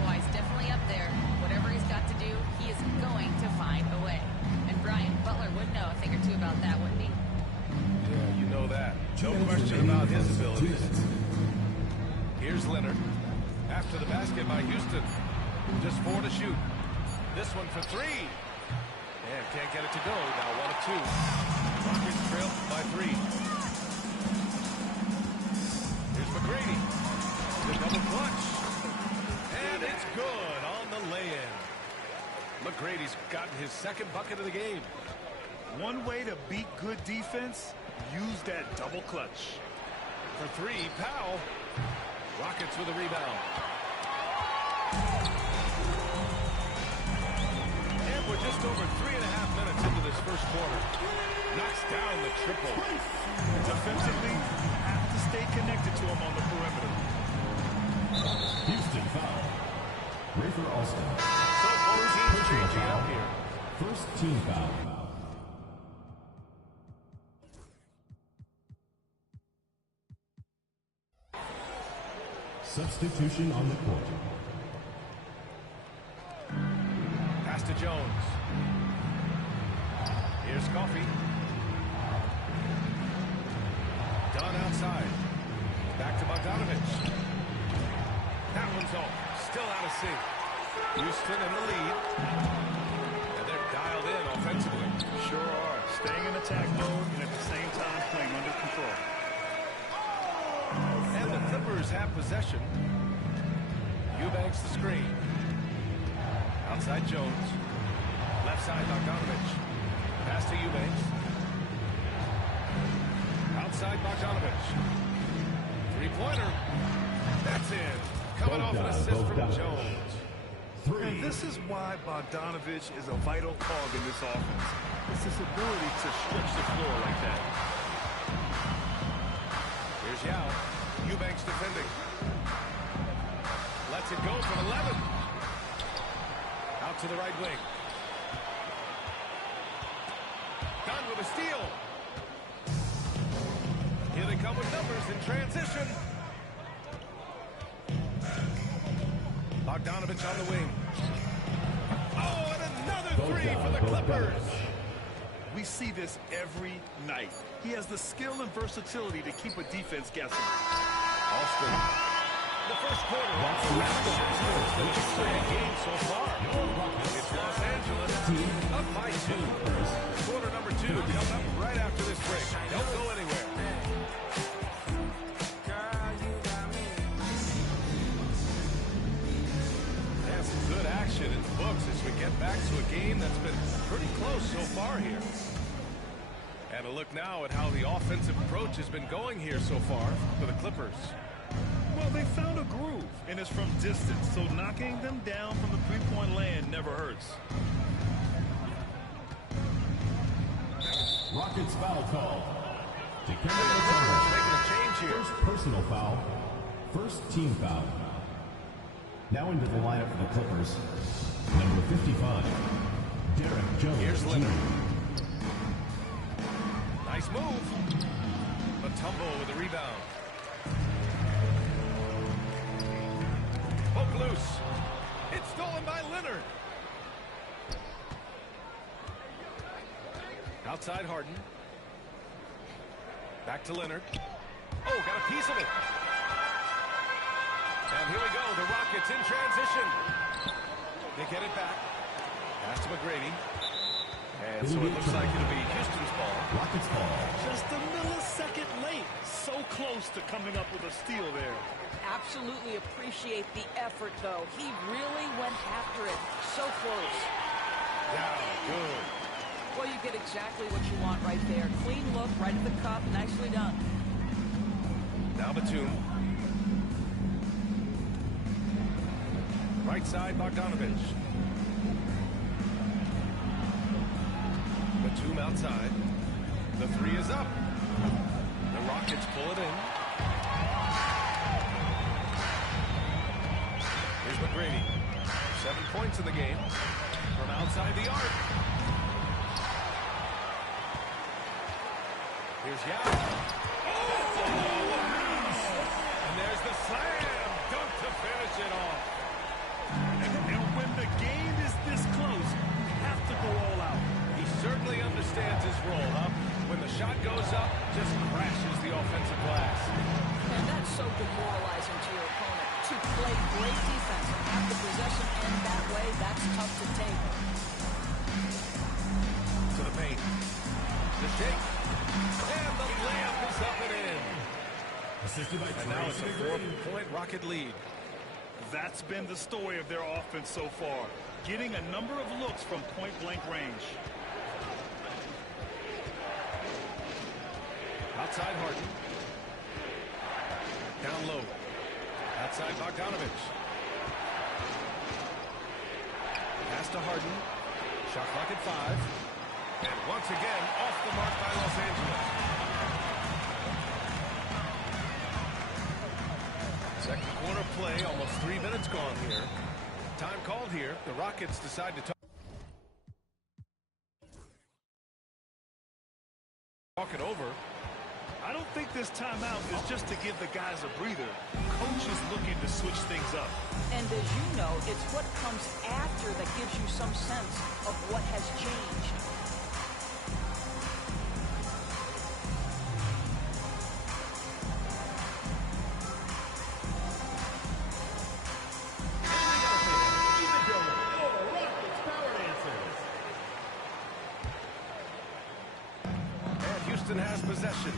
Kawhi's definitely up there. Whatever he's got to do, he is going to find a way. And Brian Butler would know a thing or two about that, wouldn't he? Yeah, you know that. No question about his abilities. Here's Leonard. After the basket by Houston. Just 4 to shoot. This one for 3. And can't get it to go. Now 1 of 2. Rockets trail by 3. Here's McGrady. The double clutch. And it's good on the lay-in. McGrady's gotten his second bucket of the game. One way to beat good defense, use that double clutch. For 3, Powell. Rockets with a rebound. And we're just over 3.5 minutes into this first quarter. Knocks down the triple. Defensively, have to stay connected to him on the perimeter. Houston foul. Rafer Alston. So both teams changing up here. First team foul. Substitution on the court. Pass to Jones. Here's Coffey. Done outside. Back to Bogdanovich. That one's off. Still out of sync. Houston in the lead. And they're dialed in offensively. Sure are. Staying in attack mode and at the same time playing under control. And the Clippers have possession. Eubanks the screen. Outside Jones. Left side Bogdanovich. Pass to Eubanks. Outside Bogdanovich. Three-pointer. That's in. Coming off an assist from Jones. And this is why Bogdanovich is a vital cog in this offense. It's his ability to stretch the floor like that. Here's Yao. Eubanks defending. Lets it go from 11. Out to to the right wing. Done with a steal. Here they come with numbers in transition. Bogdanovich on the wing. Oh, and another three for the Clippers. We see this every night. He has the skill and versatility to keep a defense guessing. Austin. The first quarter. The exciting game so far. It's Los Angeles up by 2. Quarter number 2 coming up right after this break. Don't go anywhere. There's some good action in the books as we get back to a game that's been pretty close so far here. And a look now at how the offensive approach has been going here so far for the Clippers. Well, they found a groove, and it's from distance, so knocking them down from the three-point land never hurts. Rockets foul call. Making a change here. First personal foul. First team foul. Now into the lineup for the Clippers. Number 55, Derek Jones. Here's Leonard. Nice move. Mutombo with the rebound. Poke loose. It's stolen by Leonard. Outside Harden. Back to Leonard. Oh, got a piece of it. And here we go. The Rockets in transition. They get it back. Pass to McGrady. And so it looks like it'll be Houston's ball. Rockets ball. Just a millisecond late. So close to coming up with a steal there. Absolutely appreciate the effort, though. He really went after it. So close. Yeah, good. Well, you get exactly what you want right there. Clean look, right at the cup. Nicely done. Now Batum. Right side, Bogdanovich. Batum outside. The three is up. The Rockets pull it in. Here's McGrady. 7 points in the game. From outside the arc. Here's Yao. Oh! And there's the slam dunk to finish it off. And when the game is this close, you have to go all out. He certainly understands his role, huh? When the shot goes up, just crashes the offensive glass. And that's so demoralizing to your opponent. To play great defense and have the possession end that way, that's tough to take. To the paint. The shake. And the layup is up and in. Assisted by And now it's a 4-point Rocket lead. That's been the story of their offense so far. Getting a number of looks from point-blank range. Outside Harden. Down low. Outside Bogdanovich. Pass to Harden. Shot clock at 5. And once again, off the mark by Los Angeles. Second quarter play, almost 3 minutes gone here. Time called here. The Rockets decide to talk it over. I don't think this timeout is just to give the guys a breather. Coach is looking to switch things up. And as you know, it's what comes after that gives you some sense of what has changed. And Houston has possession.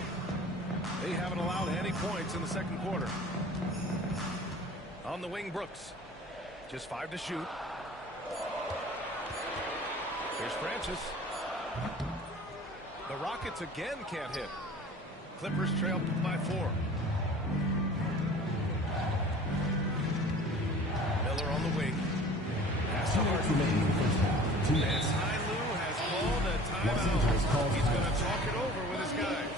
They haven't allowed any points in the second quarter. On the wing, Brooks. Just 5 to shoot. Here's Francis. The Rockets again can't hit. Clippers trail by 4. Miller on the wing. Pass to Harden. And Ty Lue has called a timeout. He's going to talk it over with his guys.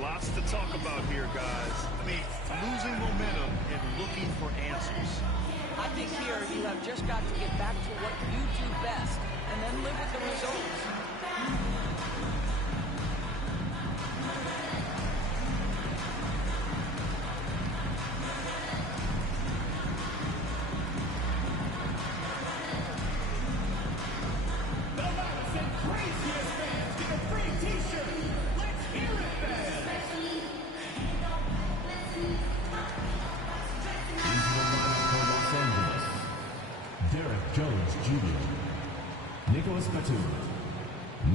Lots to talk about here, guys. I mean, losing momentum and looking for answers. I think here you have just got to get back to what you do best and then live with the results. Jones Jr., Nicholas Batum,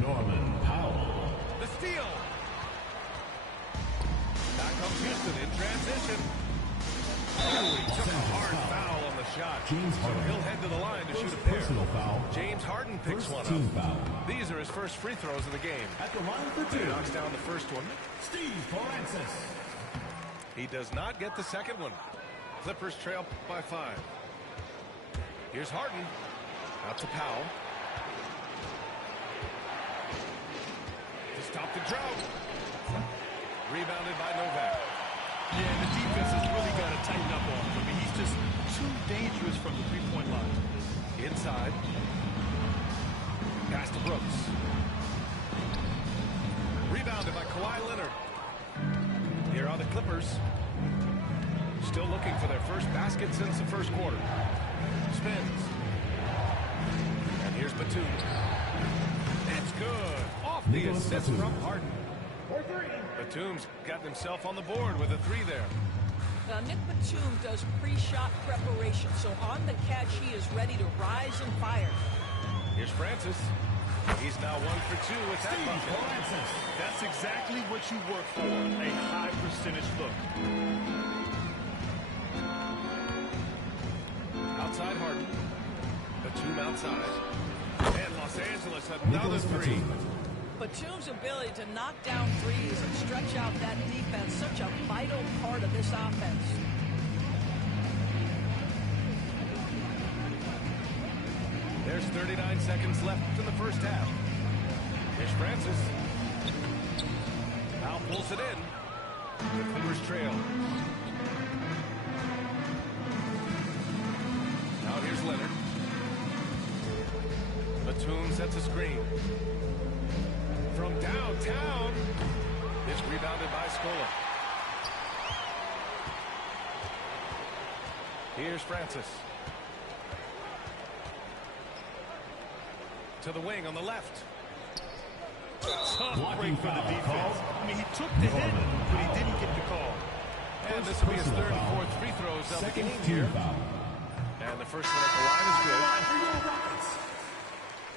Norman Powell. The steal. Back comes Houston in transition. Oh, he took a hard foul on the shot. James Harden. So he'll head to the line to shoot a pair. Personal foul. James Harden picks First one team up. foul. These are his first free throws of the game. At the line for He two, knocks down the first one. Steve Francis. He does not get the second one. Clippers trail by 5. Here's Harden. Out to Powell. To stop the drought. Rebounded by Novak. Yeah, the defense has really got to tighten up on him. I mean, he's just too dangerous from the three-point line. Inside. Pass to Brooks. Rebounded by Kawhi Leonard. Here are the Clippers. Still looking for their first basket since the first quarter. Spins. And here's Batum. It's good. Off the Nicholas assist Batum. from Harden. Batum's gotten himself on the board with a 3 there. Now, Nick Batum does pre-shot preparation, so on the catch, he is ready to rise and fire. Here's Francis. He's now 1 for 2 with that bucket. That's exactly what you work for, a high percentage look. Outside Harden. Batum outside. And Los Angeles another Nicholas 3. Batum. Batum's ability to knock down threes and stretch out that defense, such a vital part of this offense. There's 39 seconds left in the first half. Here's Francis. Now pulls it in. The Clippers trail. Now here's Leonard. Batum sets a screen. From downtown. It's rebounded by Scola. Here's Francis. To the wing on the left. Tough break for the defense. I mean, he took the hit, but he didn't get the call. And this will be his third and fourth free throws of the Second game team here. foul. And the first one at the line is good.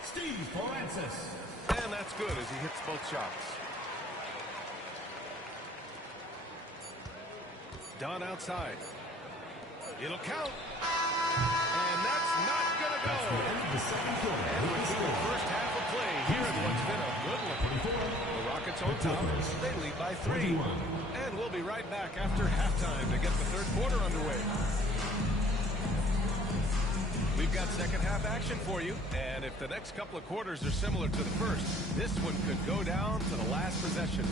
Steve Francis. And that's good as he hits both shots. Don outside. It'll count. And that's not going to go. The second quarter. And we're through the first half of play here in what's been a good one. The Rockets on top. They lead by 3. And we'll be right back after halftime to get the third quarter underway. We've got second half action for you. And if the next couple of quarters are similar to the first, this one could go down to the last possession.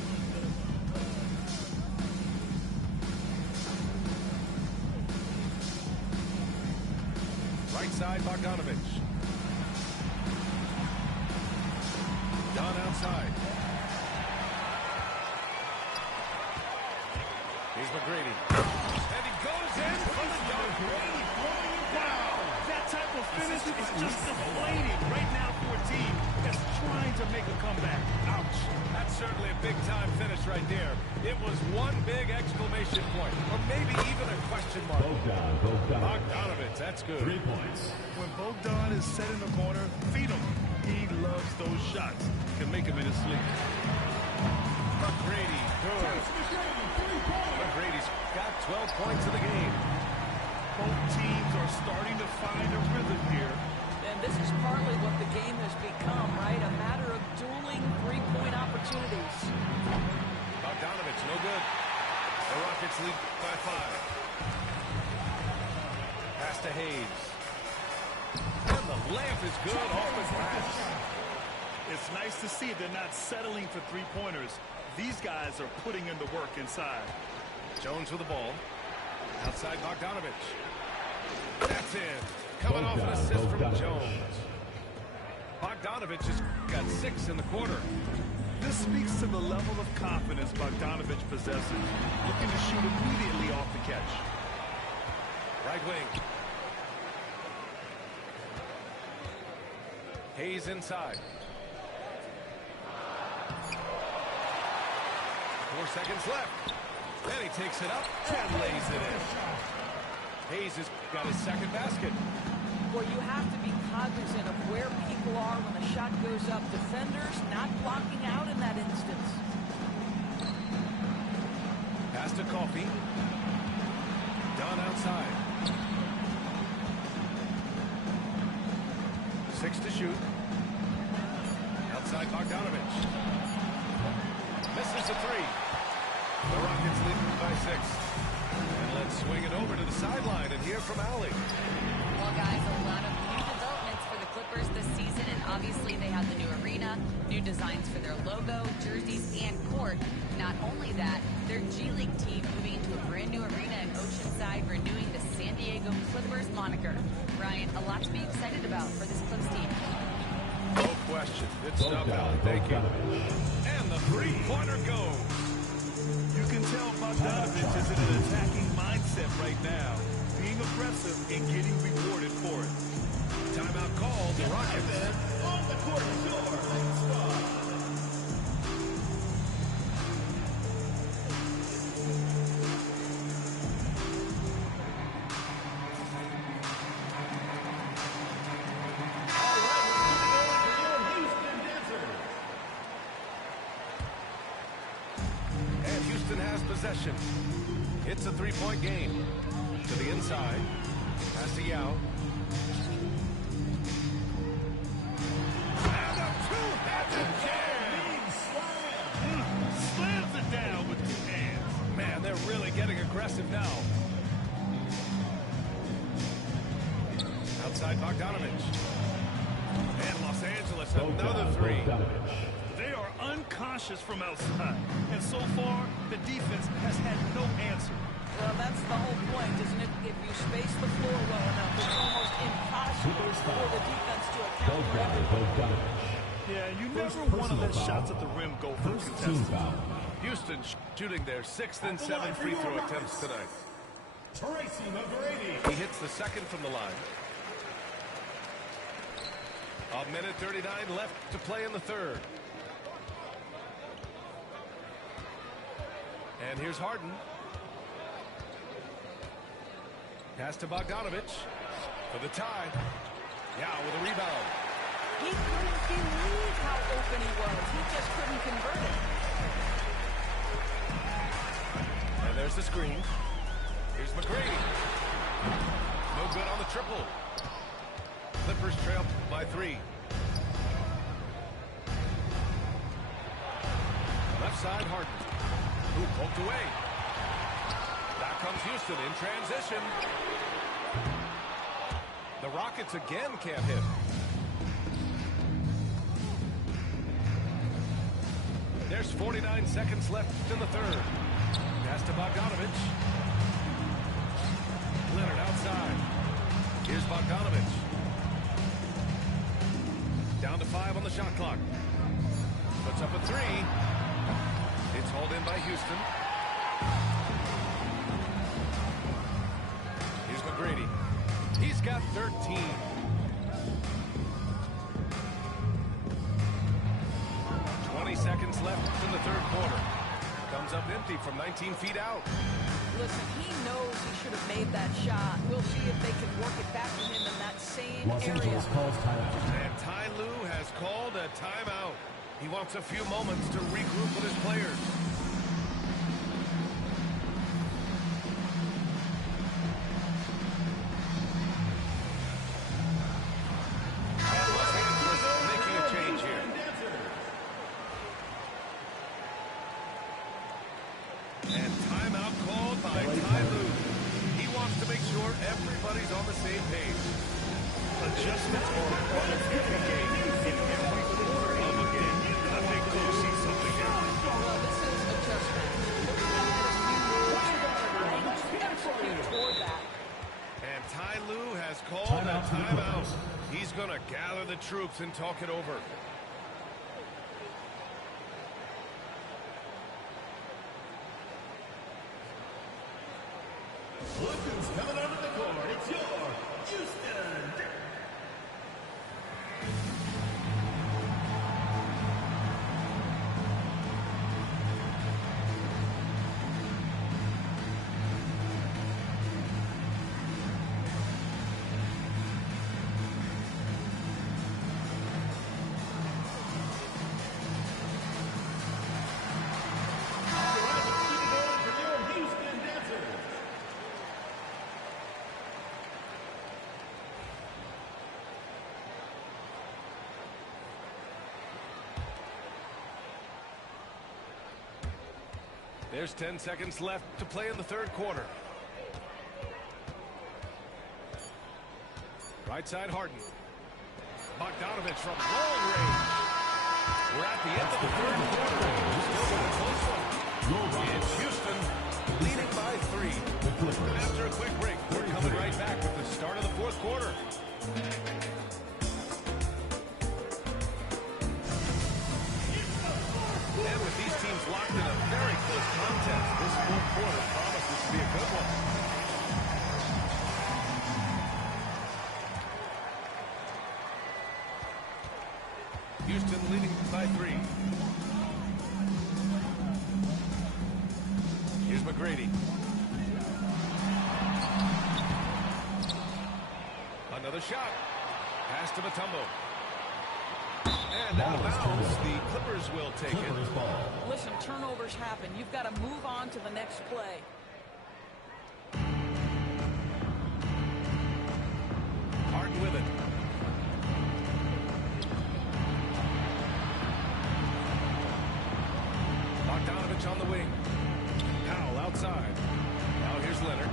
Right side, Bogdanovich. Don outside. Here's McGrady. And he goes in for the dunk. Wow, that type of finish is just deflating right now for a team that's trying to make a comeback. Ouch. That's certainly a big-time finish right there. It was one big exclamation point, or maybe even a question mark. Bogdanovich, that's good. 3 points. When Bogdan is set in the corner, feed him. He loves those shots. Can make him in his sleep. McGrady, good. McGrady's got 12 points in the game. Both teams are starting to find a rhythm here. And this is partly what the game has become, right? A matter of dueling three-point opportunities. Bogdanovich, no good. The Rockets lead by 5. Pass to Hayes. And the layup is good off the glass. It's nice to see they're not settling for three-pointers. These guys are putting in the work inside. Jones with the ball. Outside Bogdanovich. That's in. Coming off an assist from Jones. Bogdanovich has got 6 in the quarter. This speaks to the level of confidence Bogdanovich possesses. Looking to shoot immediately off the catch. Right wing. Hayes inside. 4 seconds left. And he takes it up and lays it in. Hayes has got his second basket. Well, you have to be cognizant of where people are when the shot goes up. Defenders not blocking out in that instance. Pass to Coffey. Done outside. 6 to shoot. Outside Bogdanovich. Misses a 3. The Rockets lead by 6. And let's swing it over to the sideline and hear from Allie. Well, guys, a lot of new developments for the Clippers this season, and obviously they have the new arena, new designs for their logo, jerseys, and court. Not only that, their G League team moving into a brand new arena in Oceanside, renewing the San Diego Clippers moniker. Ryan, a lot to be excited about for this Clips team. No question. Good stuff, Allie. Thank you. And the three-pointer goes. You can tell Bogdanovich is in an attacking mindset right now. Being aggressive and getting rewarded for it. Timeout called. The Rockets. On the court, And Houston has possession. It's a three-point game. To the inside. Pass to Yao. And a two-handed jam. slams it down with 2 hands. Man, they're really getting aggressive now. Outside Bogdanovich. And Los Angeles, another 3. They are unconscious from outside. And so far, the defense has had no answer. Well, that's the whole point, isn't it? If you space the floor well enough, it's almost impossible for the defense to account for everything. Yeah, you never want to let shots at the rim go uncontested. Houston shooting their 6th and 7th free throw attempts tonight. Tracy McGrady. He hits the second from the line. A minute 39 left to play in the third. And here's Harden. Pass to Bogdanovich for the tie. Yao with a rebound. He couldn't believe how open he was. He just couldn't convert it. And there's the screen. Here's McGrady. No good on the triple. Clippers trail by 3. Left side, Harden. Who poked away. Back comes Houston in transition. The Rockets again can't hit. There's 49 seconds left in the third. Pass to Bogdanovich. Leonard outside. Here's Bogdanovich. Down to 5 on the shot clock. Puts up a 3. It's hauled in by Houston. Here's McGrady. He's got 13. Seconds left in the third quarter. Comes up empty from 19 feet out. Listen, he knows he should have made that shot. We'll see if they can work it back to him in that same Los area. Angeles calls timeout. And Ty Lue has called a timeout. He wants a few moments to regroup with his players. And Los Angeles making a change here. And timeout called by Ty Lue. He wants to make sure everybody's on the same page. Adjustments are a part of every game in every quarter of a game. I think we'll see something here. Well, this is adjustment. Looking at his few moves, trying to execute toward that. And Ty just called a Timeout for the timeout. Clippers. He's going to gather the troops and talk it over. Look who's coming onto the court. It's your Houston. There's 10 seconds left to play in the third quarter. Right side, Harden. Bogdanovich from long range. We're at the end of the third quarter. Still got a close one. It's Houston leading by 3. And after a quick break, we're coming right back with the start of the fourth quarter. And with these teams locked in a very close contest, this fourth quarter promises to be a good one. Houston leading by 3. Here's McGrady. Another shot. Pass to Mutombo. And out of bounds, the Clippers will take it. Ball. Listen, turnovers happen. You've got to move on to the next play. Harden with it. Bogdanovich on the wing. Powell outside. Now here's Leonard.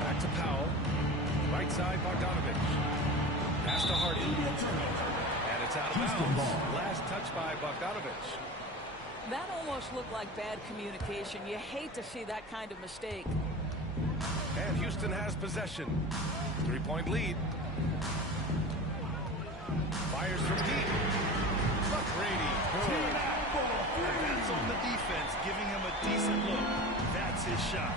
Back to Powell. Right side, Bogdanovich. Pass to Harden. And it's out of bounds. Last touch by Bogdanovich. That almost looked like bad communication. You hate to see that kind of mistake. And Houston has possession. 3-point lead. Fires from deep. McGrady. Good. And that's on the defense, giving him a decent look. That's his shot.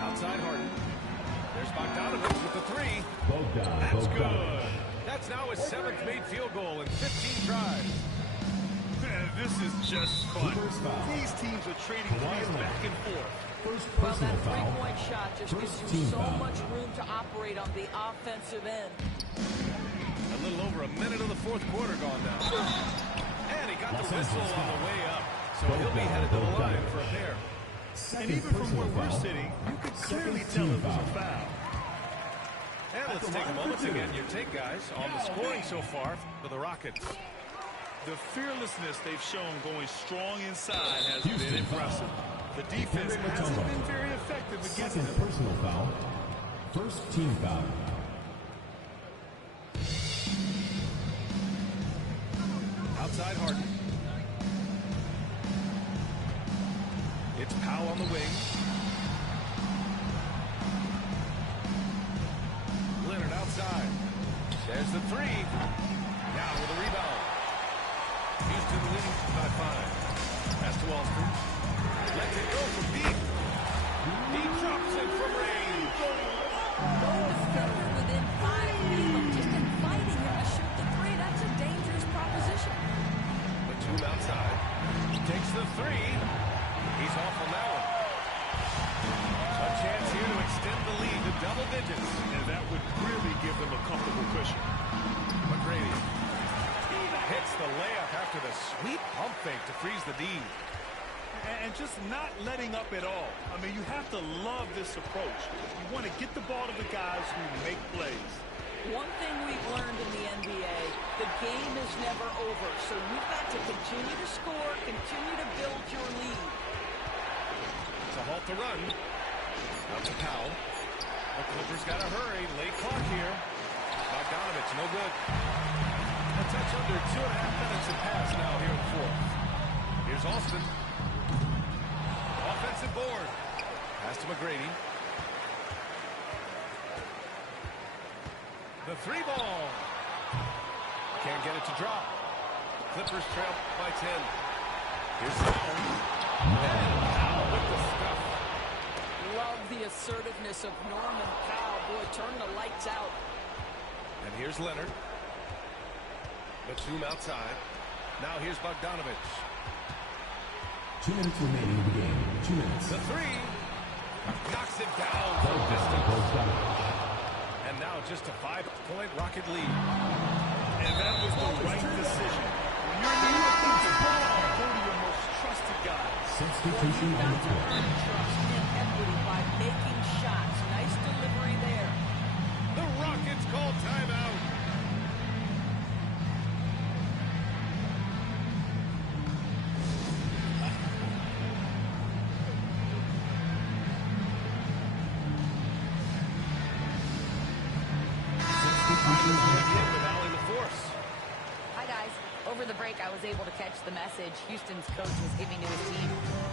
Outside Harden. There's Bogdanovich with the 3. That's good. That's now his 7th made field goal in 15 tries. Man, this is just fun. These teams are trading threes back and forth. Well, that three-point shot just gives you so much room to operate on the offensive end. A little over a minute of the fourth quarter gone now. And he got the whistle on the way up. So he'll be headed to the line for a pair. And even from where we're sitting, you could clearly tell it was a foul. And let's take a moment to get your take, guys, on the scoring so far for the Rockets. The fearlessness they've shown going strong inside has been impressive. The defense hasn't been very effective against them. Second personal foul. First team foul. Outside Harden. It's Powell on the wing. Leonard outside. There's the 3. Now with a rebound. Houston leading by 5. Pass to Alston. Lets it go from deep. He drops it from range. No defender within 5 feet of just inviting him to shoot the 3. That's a dangerous proposition. Batum outside. Takes the 3. He's off on that one. A chance here to extend the lead to double digits. And that would really give them a comfortable cushion. McGrady hits the layup after the sweet pump fake to freeze the D. And just not letting up at all. I mean, you have to love this approach. You want to get the ball to the guys who make plays. One thing we've learned in the NBA, the game is never over. So you've got to continue to score, continue to build your lead. To halt the run. Out to Powell. The Clippers got to hurry. Late clock here. Bogdanovich, no good. A touch under 2.5 minutes and pass now here in the fourth. Here's Alston. Offensive board. Pass to McGrady. The three ball. Can't get it to drop. Clippers trail by 10. Here's Powell. And Powell with the stuff. Love the assertiveness of Norman Powell. Boy, turn the lights out. And here's Leonard. Batum outside. Now here's Bogdanovich. 2 minutes remaining in the game. 2 minutes. The three. Knocks it down from distance. And now just a 5-point Rocket lead. And that was the right decision. When you're new at basketball, go to your most trusted guy. Substitution on the floor. Earn trust and equity by making shots. Nice delivery there. The Rockets call timeout. Hi, guys. Over the break, I was able to catch the message Houston's coach was giving to his team.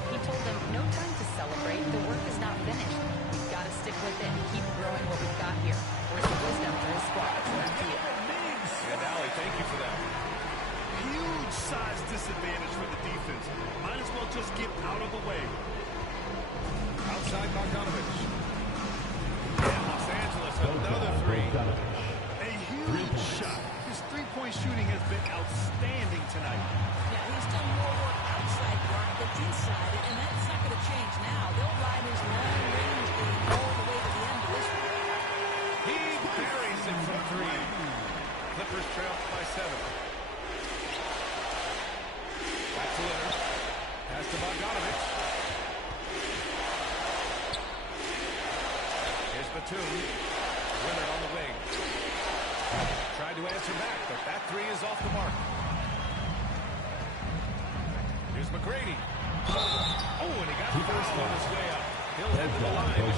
He told them, no time to celebrate. The work is not finished. We've got to stick with it and keep growing what we've got here. Where's the wisdom for his squad? It's right to you. And Allie, thank you for that. Huge size disadvantage for the defense. Might as well just get out of the way. Outside Bogdanovich. And Los Angeles, another three. A huge shot. His three-point shooting has been outstanding tonight. Yeah, he's done more work outside Mark than inside, and that's not going to change now. They'll ride his long-range game all the way to the end of this one. He buries it from three. Clippers trail by 7. Back to Leonard. Pass to Bogdanovich. Here's Batum. Leonard on the wing. Tried to answer back, but that three is off the mark. Here's McGrady. Oh, and he got fouled on his way up. He'll head to the line.